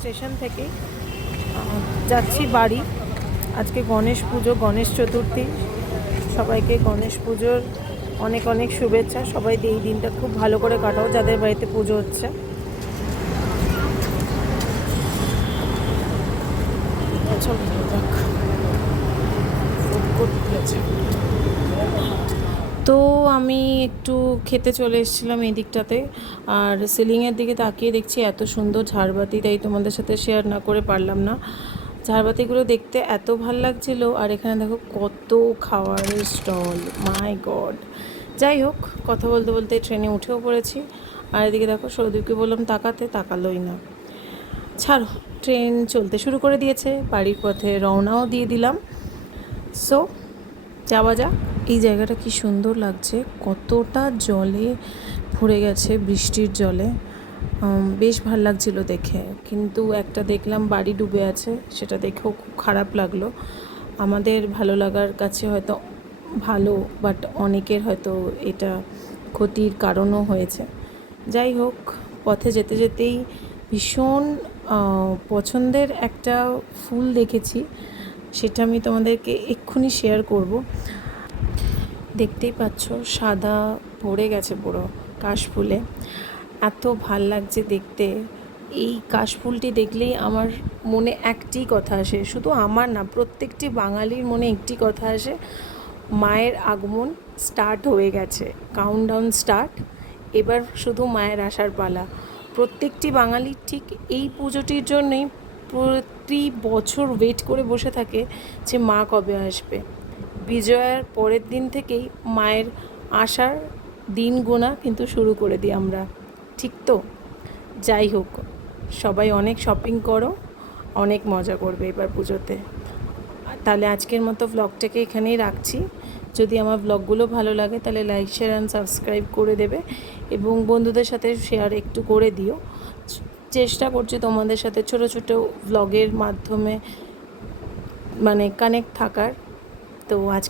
Station থেকেই যাচ্ছি বাড়ি। আজকে গণেশ পুজো, গণেশ চতুর্থী। সবাইকে গণেশ পুজোর অনেক অনেক শুভেচ্ছা। সবাই এই দিনটা খুব ভালো করে কাটাও যাদের বাড়িতে পুজো হচ্ছে। তো আমি একটু খেতে চলে এসেছিলাম এই দিকটাতে, আর সিলিংয়ের দিকে তাকিয়ে দেখছি এত সুন্দর ঝাড়বাতি, তাই তোমাদের সাথে শেয়ার না করে পারলাম না। ঝাড়বাতিগুলো দেখতে এত ভাল লাগছিল, আর এখানে দেখো কত খাবারের স্টল, মাই গড। যাই হোক, কথা বলতে বলতে ট্রেনে উঠেও পড়েছি। আর এদিকে দেখো সৌদীপকে বললাম তাকাতে, তাকালোই না। ছাড়ো, ট্রেন চলতে শুরু করে দিয়েছে, বাড়ির পথে রওনাও দিয়ে দিলাম। সো যাওয়া যাক। এই জায়গাটা কি সুন্দর লাগছে, কতটা জলে ভরে গেছে বৃষ্টির জলে। বেশ ভাল লাগছিল দেখে, কিন্তু একটা দেখলাম বাড়ি ডুবে আছে, সেটা দেখেও খুব খারাপ লাগলো। আমাদের ভালো লাগার কাছে হয়তো ভালো, বাট অনেকের হয়তো এটা ক্ষতির কারণও হয়েছে। যাই হোক, পথে যেতে যেতেই ভীষণ পছন্দের একটা ফুল দেখেছি, সেটা আমি তোমাদেরকে এক্ষুনি শেয়ার করব। দেখতেই পাচ্ছ, সাদা ভরে গেছে পুরো কাশফুলে, এত ভাল লাগছে দেখতে। এই কাশফুলটি দেখলেই আমার মনে একটি কথা আসে, শুধু আমার না, প্রত্যেকটি বাঙালির মনে একটি কথা আসে, মায়ের আগমন স্টার্ট হয়ে গেছে, কাউন্টডাউন স্টার্ট, এবার শুধু মায়ের আসার পালা। প্রত্যেকটি বাঙালির ঠিক এই পুজোটির জন্যই প্রতি বছর ওয়েট করে বসে থাকে যে মা কবে আসবে। বিজয়ার পরের দিন থেকেই মায়ের আসার দিন গোনা কিন্তু শুরু করে দিই আমরা, ঠিক তো? যাই হোক, সবাই অনেক শপিং করো, অনেক মজা করবে এবার পুজোতে। তাহলে আজকের মতো ব্লগটাকে এখানেই রাখছি। যদি আমার ব্লগগুলো ভালো লাগে তাহলে লাইক, শেয়ার অ্যান্ড সাবস্ক্রাইব করে দেবে, এবং বন্ধুদের সাথে শেয়ার একটু করে দিও। চেষ্টা করছি তোমাদের সাথে ছোট ছোট ব্লগের মাধ্যমে মানে কানেক্ট থাকার। তো আজকে